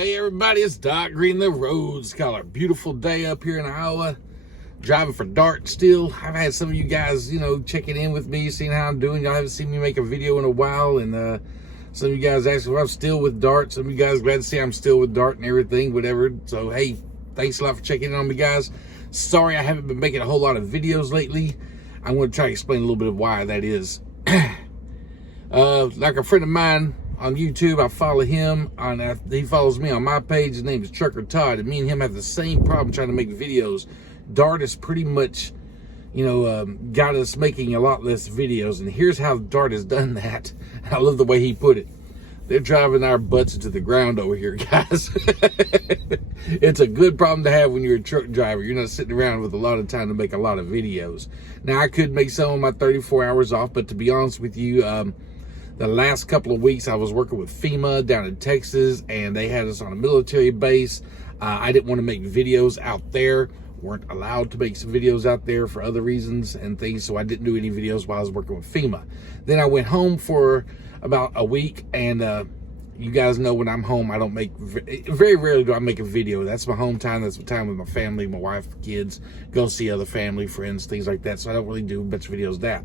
Hey everybody, it's Doc Green, the Road Scholar. Beautiful day up here in Iowa. Driving for Dart still. I've had some of you guys, checking in with me, seeing how I'm doing. Y'all haven't seen me make a video in a while, and some of you guys asking if I'm still with Dart. Some of you guys glad to see I'm still with Dart and everything, whatever. So hey, thanks a lot for checking in on me, guys. Sorry I haven't been making a whole lot of videos lately. I'm going to try to explain a little bit of why that is. Like a friend of mine on YouTube, I follow him he follows me on my page. His name is Trucker Todd, and me and him have the same problem trying to make videos. Dart has pretty much, got us making a lot less videos, and here's how Dart has done that. I love the way he put it. They're driving our butts into the ground over here, guys. It's a good problem to have when you're a truck driver. You're not sitting around with a lot of time to make a lot of videos. Now, I could make some of my 34 hours off, but to be honest with you, the last couple of weeks I was working with FEMA down in Texas, and they had us on a military base. I didn't want to make videos out there. Weren't allowed to make some videos out there for other reasons and things, so I didn't do any videos while I was working with FEMA. Then I went home for about a week, and you guys know when I'm home, I don't make, very rarely do I make a video. That's my home time. That's my time with my family, my wife, kids, go see other family, friends, things like that. So I don't really do much videos that.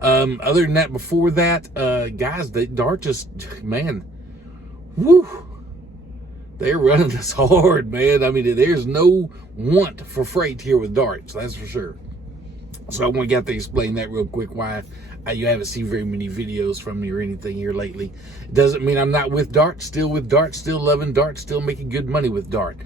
Other than that, before that, guys, Dart just, man, whoo, they're running us hard, man. I mean, there's no want for freight here with Dart, so that's for sure. So I want to get to explain that real quick, why you haven't seen very many videos from me or anything here lately. It doesn't mean I'm not with Dart, still with Dart, still loving Dart, still making good money with Dart.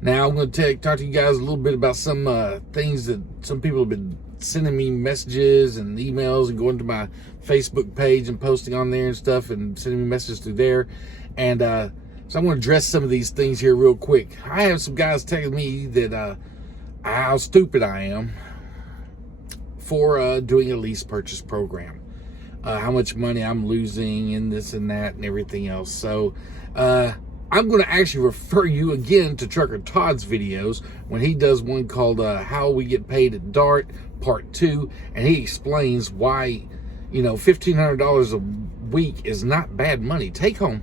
Now, I'm going to talk to you guys a little bit about some things that some people have been sending me messages and emails and going to my Facebook page and posting on there and stuff and sending me messages through there. And so I'm going to address some of these things here real quick. I have some guys telling me that how stupid I am for doing a lease purchase program. How much money I'm losing and this and that and everything else. So I'm going to actually refer you again to Trucker Todd's videos when he does one called How We Get Paid at Dart, Part 2. And he explains why, $1,500 a week is not bad money. Take home,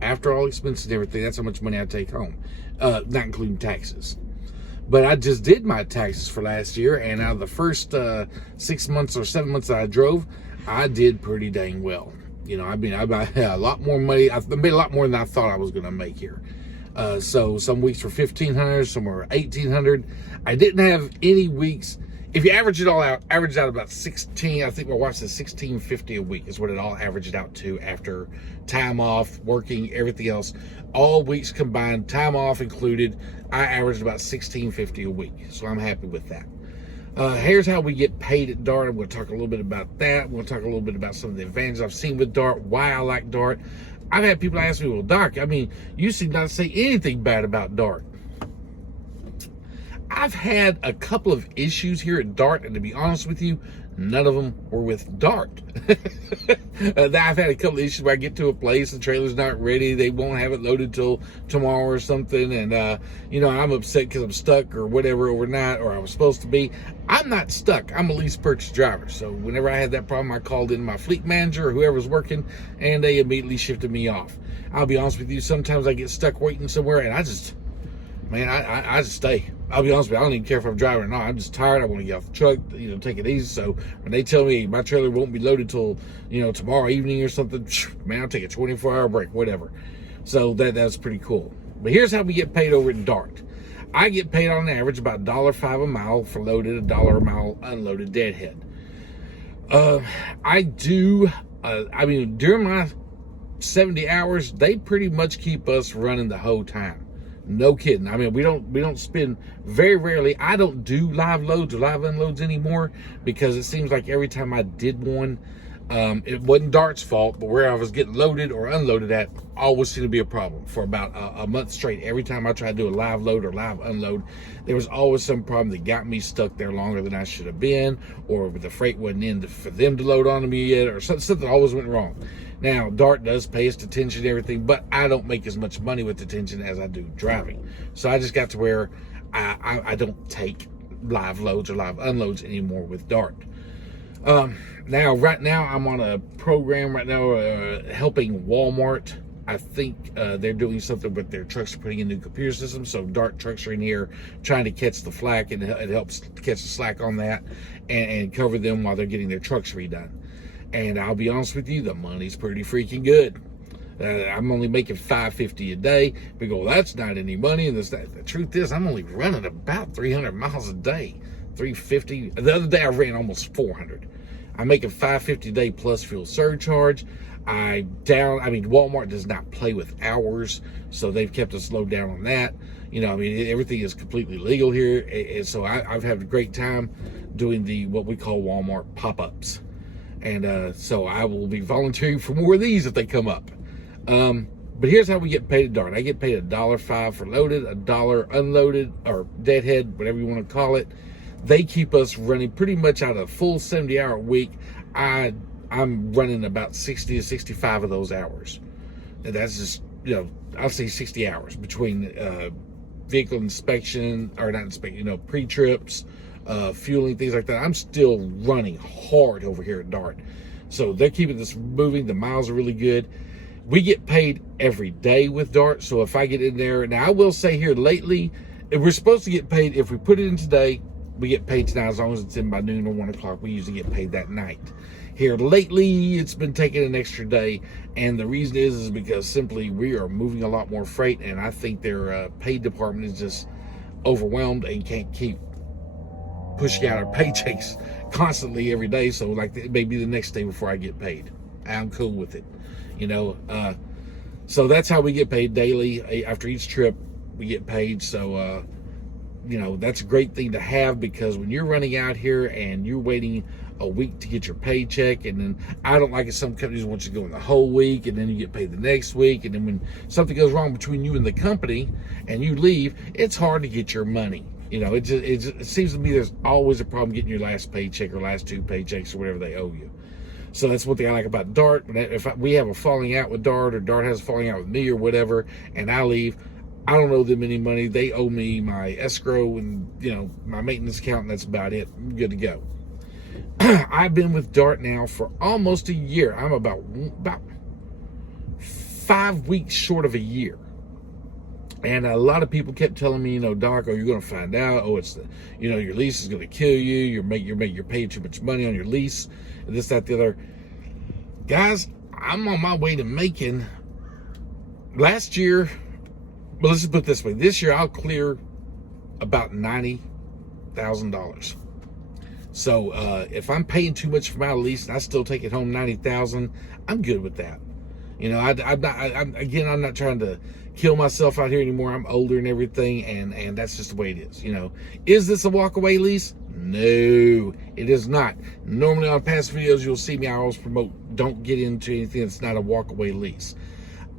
after all expenses and everything, that's how much money I take home, not including taxes. But I just did my taxes for last year, and out of the first 6 months or 7 months that I drove, I did pretty dang well. I made a lot more money. I made a lot more than I thought I was going to make here. So some weeks were $1,500, some were $1,800. I didn't have any weeks. If you average it all out, averaged out about 16. I think my wife said $1,650 a week is what it all averaged out to after time off, working, everything else. All weeks combined, time off included, I averaged about $1,650 a week. So I'm happy with that. Here's how we get paid at Dart. I'm going to talk a little bit about that. We'll talk a little bit about some of the advantages I've seen with Dart, why I like Dart. I've had people ask me, well, Doc, you seem not to say anything bad about Dart. I've had a couple of issues here at Dart, and to be honest with you, none of them were with Dart. I've had a couple of issues where I get to a place, the trailer's not ready, they won't have it loaded till tomorrow or something, and I'm upset because I'm stuck or whatever overnight, or I was supposed to be. I'm not stuck. I'm a lease purchase driver, so whenever I had that problem, I called in my fleet manager or whoever's working, and they immediately shifted me off. I'll be honest with you, sometimes I get stuck waiting somewhere, and I just stay. I'll be honest with you, I don't even care if I'm driving or not. I'm just tired. I want to get off the truck, take it easy. So when they tell me my trailer won't be loaded till, tomorrow evening or something, man, I'll take a 24-hour break, whatever. So that's pretty cool. But here's how we get paid over at Dart. I get paid on average about $1.05 a mile for loaded, $1 a mile unloaded deadhead. During my 70 hours, they pretty much keep us running the whole time. No kidding. We don't spend, very rarely, I don't do live loads or live unloads anymore, because it seems like every time I did one, it wasn't Dart's fault, but where I was getting loaded or unloaded at always seemed to be a problem for about a month straight. Every time I tried to do a live load or live unload, there was always some problem that got me stuck there longer than I should have been, or the freight wasn't in for them to load onto me yet, or something always went wrong. Now, Dart does pay us detention and everything, but I don't make as much money with detention as I do driving. So I just got to where I don't take live loads or live unloads anymore with Dart. Right now I'm on a program right now helping Walmart. I think they're doing something with their trucks, putting in new computer systems. So Dart trucks are in here trying to catch the flack, and it helps catch the slack on that and cover them while they're getting their trucks redone. And I'll be honest with you, the money's pretty freaking good. I'm only making $550 a day. We go, well, that's not any money. And the truth is, I'm only running about 300 miles a day, 350. The other day I ran almost 400. I'm making $550 a day plus fuel surcharge. Walmart does not play with hours, so they've kept us low down on that. Everything is completely legal here, and so I've had a great time doing what we call Walmart pop-ups. And so I will be volunteering for more of these if they come up. But here's how we get paid at Dart. I get paid $1.05 for loaded, $1 unloaded, or deadhead, whatever you want to call it. They keep us running pretty much out of a full 70-hour week. I'm running about 60 to 65 of those hours. And that's just, I'll say 60 hours between vehicle inspection, or not inspection, pre-trips, fueling, things like that. I'm still running hard over here at Dart. So they're keeping this moving. The miles are really good. We get paid every day with Dart. So if I get in there, now I will say here lately, if we're supposed to get paid, if we put it in today, we get paid tonight. As long as it's in by noon or 1 o'clock, we usually get paid that night. Here lately, it's been taking an extra day, and the reason is because simply we are moving a lot more freight, and I think their paid department is just overwhelmed and can't keep pushing out our paychecks constantly every day. So like it may be the next day before I get paid. I'm cool with it, so that's how we get paid daily. After each trip we get paid. So that's a great thing to have, because when you're running out here and you're waiting a week to get your paycheck, and then I don't like it, some companies want you to go in the whole week and then you get paid the next week, and then when something goes wrong between you and the company and you leave, it's hard to get your money. It seems to me there's always a problem getting your last paycheck or last 2 paychecks or whatever they owe you. So that's one thing I like about Dart. If we have a falling out with Dart, or Dart has a falling out with me or whatever, and I leave, I don't owe them any money. They owe me my escrow and, my maintenance account, and that's about it. I'm good to go. I've been with Dart now for almost a year. I'm about 5 weeks short of a year. And a lot of people kept telling me, Doc, you're going to find out. It's your lease is going to kill you. You're paying too much money on your lease, and this, that, the other. Guys, I'm on my way to making, last year, but let's just put it this way. This year, I'll clear about $90,000. So if I'm paying too much for my lease and I still take it home $90,000, I'm good with that. I'm not trying to kill myself out here anymore. I'm older and everything, and that's just the way it is. Is this a walkaway lease? No, it is not. Normally on past videos, you'll see me, I always promote, don't get into anything that's not a walkaway lease.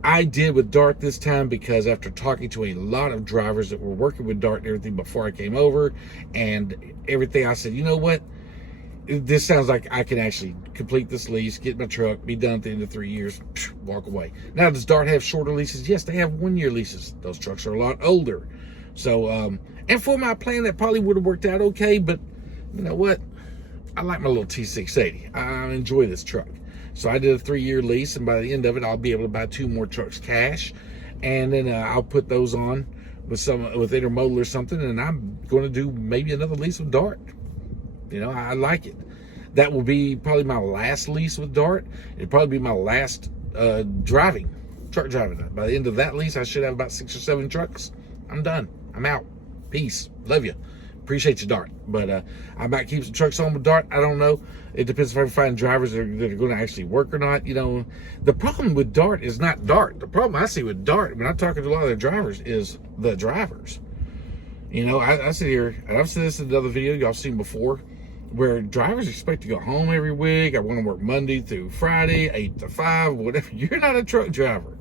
I did with Dart this time because after talking to a lot of drivers that were working with Dart and everything before I came over and everything, I said, you know what? This sounds like I can actually complete this lease, get my truck, be done at the end of 3 years, walk away. Now, does Dart have shorter leases? Yes, they have 1-year leases. Those trucks are a lot older. So, and for my plan, that probably would have worked out okay, but you know what? I like my little T680. I enjoy this truck. So I did a 3-year lease, and by the end of it, I'll be able to buy 2 more trucks cash, and then I'll put those on with intermodal or something, and I'm going to do maybe another lease with Dart. I like it. That will be probably my last lease with Dart. It'll probably be my last truck driving. By the end of that lease, I should have about 6 or 7 trucks. I'm done. I'm out. Peace. Love you. Appreciate you, Dart. But I might keep some trucks on with Dart. I don't know. It depends if I can find drivers that are going to actually work or not. The problem with Dart is not Dart. The problem I see with Dart, when I'm talking to a lot of their drivers, is the drivers. I sit here, and I've said this in another video y'all seen before, where drivers expect to go home every week. I want to work Monday through Friday, 8 to 5, whatever. You're not a truck driver.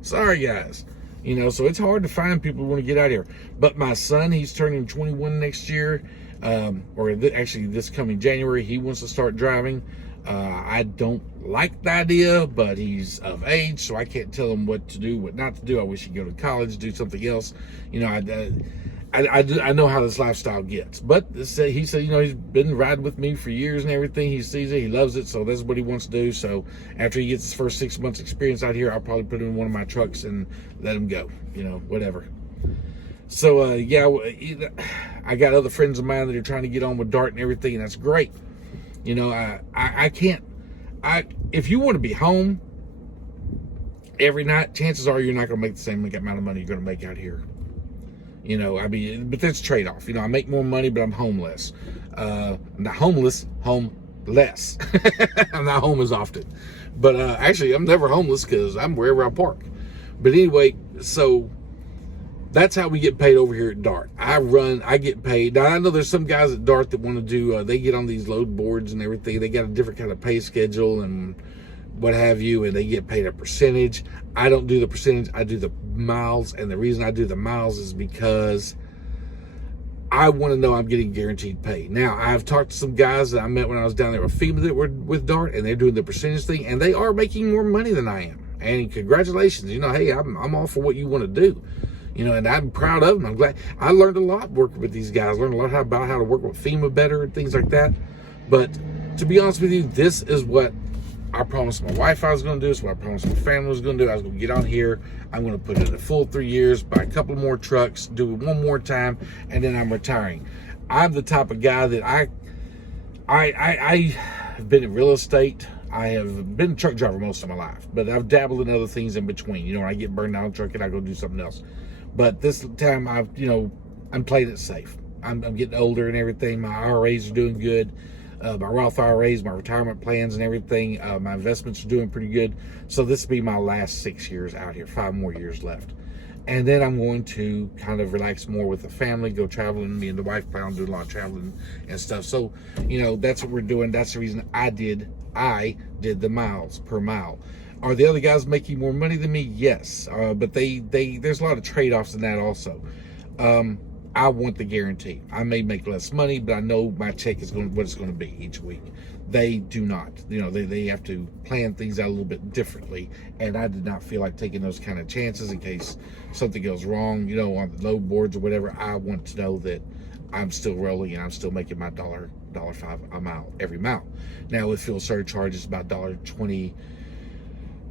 Sorry, guys. So it's hard to find people who want to get out of here. But my son, he's turning 21 next year, actually this coming January, he wants to start driving. I don't like the idea, but he's of age, so I can't tell him what to do, what not to do. I wish he'd go to college, do something else. I know how this lifestyle gets. But he said, he's been riding with me for years and everything. He sees it, he loves it, so that's what he wants to do. So after he gets his first 6 months experience out here, I'll probably put him in one of my trucks and let him go, whatever. So I got other friends of mine that are trying to get on with Dart and everything, and that's great. I can't. If you want to be home every night, chances are you're not going to make the same amount of money you're going to make out here. But that's a trade-off. I make more money, but I'm homeless. I'm not homeless, homeless. I'm not home as often. But actually, I'm never homeless because I'm wherever I park. But anyway, so that's how we get paid over here at Dart. I get paid. Now, I know there's some guys at Dart that want to do, they get on these load boards and everything. They got a different kind of pay schedule and what have you, and they get paid a percentage. I don't do the percentage, I do the miles, and the reason I do the miles is because I want to know I'm getting guaranteed pay. Now, I've talked to some guys that I met when I was down there with FEMA that were with Dart, and they're doing the percentage thing, and they are making more money than I am. And congratulations, hey, I'm all for what you want to do. And I'm proud of them. I'm glad. I learned a lot working with these guys. Learned a lot about how to work with FEMA better and things like that. But to be honest with you, this is what I promised my wife I was going to do. It's what I promised my family was going to do. I was going to get on here. I'm going to put in a full 3 years, buy a couple more trucks, do it one more time, and then I'm retiring. I'm the type of guy that I have been in real estate. I have been a truck driver most of my life, but I've dabbled in other things in between. When I get burned out on trucking, I go do something else. But this time I'm playing it safe. I'm getting older and everything. My IRAs are doing good. My Roth IRAs, my retirement plans and everything. My investments are doing pretty good. So this will be my last 6 years out here, 5 more years left. And then I'm going to kind of relax more with the family, go traveling. Me and the wife plan on doing a lot of traveling and stuff. So, that's what we're doing. That's the reason I did the miles per mile. Are the other guys making more money than me? Yes. But there's a lot of trade-offs in that also. I want the guarantee. I may make less money, but I know my check is what it's going to be each week. They do not. They have to plan things out a little bit differently, and I did not feel like taking those kind of chances in case something goes wrong, on the load boards or whatever. I want to know that I'm still rolling and I'm still making my $1.05 a mile every mile. Now with fuel surcharge, it's about $1.20.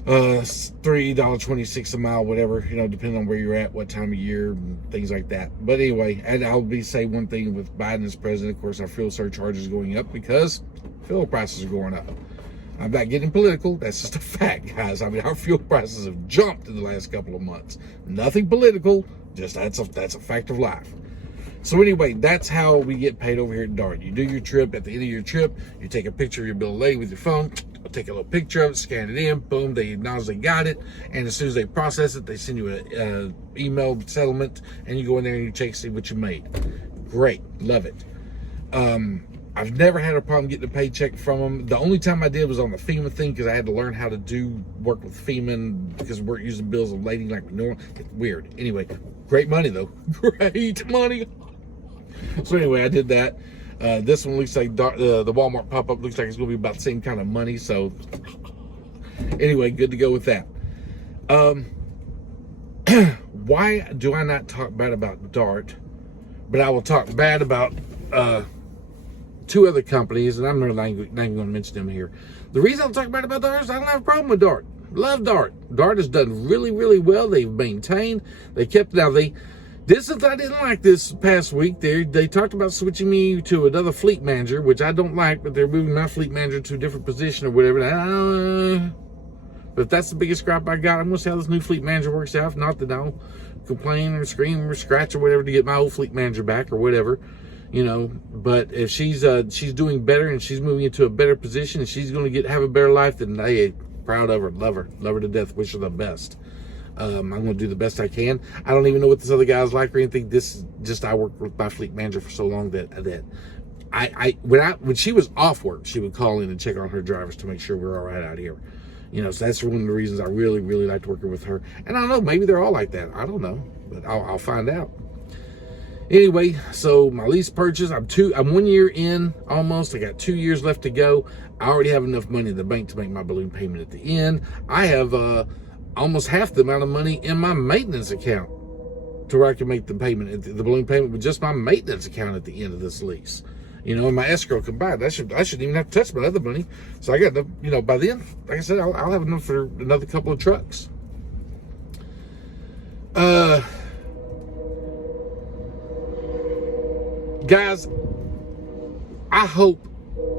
$3.26 a mile, whatever, depending on where you're at, what time of year, and things like that. But anyway, and I'll say one thing with Biden as president, of course, our fuel surcharge is going up because fuel prices are going up. I'm not getting political. That's just a fact, guys. Our fuel prices have jumped in the last couple of months. Nothing political, just that's a fact of life. So anyway, that's how we get paid over here at Dart. You do your trip. At the end of your trip, you take a picture of your bill of lading with your phone, take a little picture of it, scan it in, boom, they acknowledge they got it, and as soon as they process it, they send you an email settlement, and you go in there and you check, see what you made. Great, love it. I've never had a problem getting a paycheck from them. The only time I did was on the FEMA thing because I had to learn how to work with FEMA because we weren't using bills of lading like we normally. It's weird. Anyway, great money though. Great money. So anyway, I did that. This one looks like the Walmart pop-up looks like it's going to be about the same kind of money. So anyway, good to go with that. Why do I not talk bad about Dart, but I will talk bad about 2 other companies, and I'm not even going to mention them here. The reason I'll talk bad about Dart is I don't have a problem with Dart. Love Dart. Dart has done really, really well. They've maintained. They kept now this is I didn't like this past week. They talked about switching me to another fleet manager, which I don't like, but they're moving my fleet manager to a different position or whatever. But if that's the biggest gripe I got, I'm going to see how this new fleet manager works out. Not that I'll complain or scream or scratch or whatever to get my old fleet manager back or whatever. But if she's doing better and she's moving into a better position and she's going to have a better life, then hey, proud of her, love her to death, wish her the best. I'm going to do the best I can. I don't even know what this other guy's like or anything. This is just, I worked with my fleet manager for so long that when she was off work, she would call in and check on her drivers to make sure we're all right out here. So that's one of the reasons I really, really liked working with her. And I don't know, maybe they're all like that. I don't know, but I'll find out. Anyway, so my lease purchase, I'm 1 year in almost. I got 2 years left to go. I already have enough money in the bank to make my balloon payment at the end. I have almost half the amount of money in my maintenance account. to where I can make the payment, the balloon payment, with just my maintenance account at the end of this lease. You know, and my escrow combined. I shouldn't even have to touch my other money. So I got enough, you know, by then, like I said, I'll have enough for another couple of trucks. Guys, I hope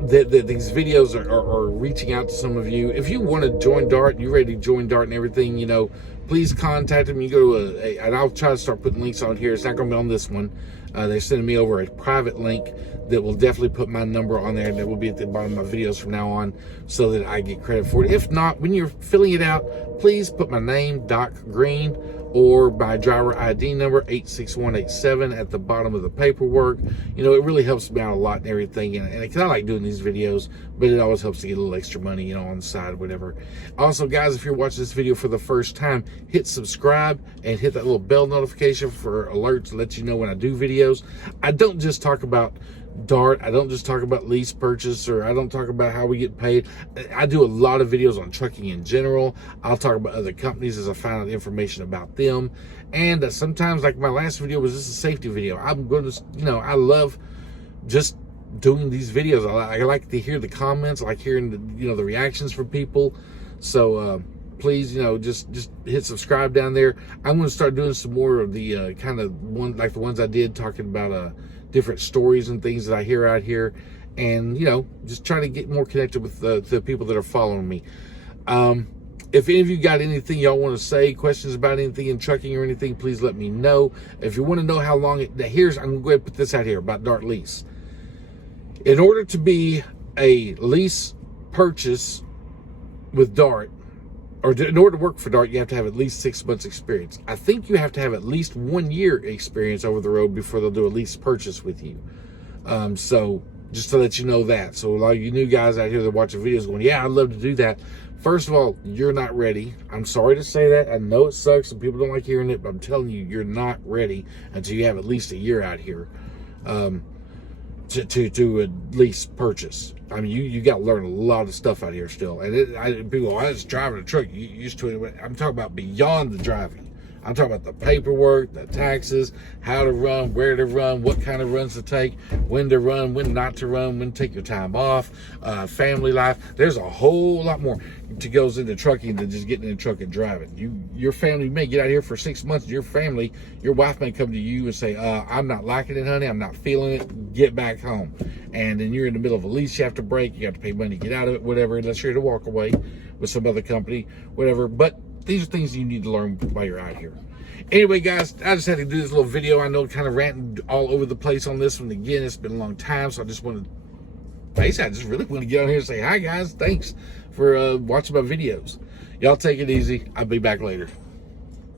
that these videos are reaching out to some of you. If you want to join DART, you're ready to join DART and everything, you know, please contact them. You go to and I'll try to start putting links on here. It's not going to be on this one. They're sending me over a private link that will definitely put my number on there, and it will be at the bottom of my videos from now on so that I get credit for it. If not, when you're filling it out, please put my name, Doc Green, or my driver ID number, 86187, at the bottom of the paperwork. You know, it really helps me out a lot and everything. And because I like doing these videos, but it always helps to get a little extra money, you know, on the side, whatever. Also, guys, if you're watching this video for the first time, hit subscribe and hit that little bell notification for alerts to let you know when I do videos. I don't just talk about DART, I don't just talk about lease purchase, or I don't talk about how we get paid. I do a lot of videos on trucking in general. I'll talk about other companies as I find out information about them. And sometimes, like my last video was just a safety video. I'm going to, you know, I love just doing these videos. I like to hear the comments. I like hearing the, you know, the reactions from people. So please, you know, just hit subscribe down there. I'm going to start doing some more of the kind of one, like the ones I did, talking about different stories and things that I hear out here, and, you know, just trying to get more connected with the people that are following me. If any of you got anything y'all want to say, questions about anything in trucking or anything, please let me know. If you want to know how long I'm going to go ahead and put this out here about DART Lease. In order to be a lease purchase with DART, or in order to work for DART, you have to have at least 6 months experience. I think you have to have at least 1 year experience over the road before they'll do a lease purchase with you. So just to let you know that. So a lot of you new guys out here that watch the videos going, yeah, I'd love to do that. First of all, you're not ready. I'm sorry to say that. I know it sucks and people don't like hearing it, but I'm telling you, you're not ready until you have at least a year out here to a lease purchase. I mean, you got to learn a lot of stuff out here still. And people go, I was driving a truck, you used to it. I'm talking about beyond the driving. I'm talking about the paperwork, the taxes, how to run, where to run, what kind of runs to take, when to run, when not to run, when to take your time off, family life. There's a whole lot more to goes into trucking than just getting in a truck and driving. Your family may get out here for 6 months. Your family, your wife may come to you and say, I'm not liking it, honey. I'm not feeling it. Get back home. And then you're in the middle of a lease. You have to break. You have to pay money to get out of it, whatever, unless you're to walk away with some other company, whatever. But these are things you need to learn while you're out here. Anyway, guys, I just had to do this little video. I know kind of ranting all over the place on this one. Again, it's been a long time, so I just wanted, basically, I just really want to get on here and say, hi, guys. Thanks for watching my videos. Y'all take it easy. I'll be back later.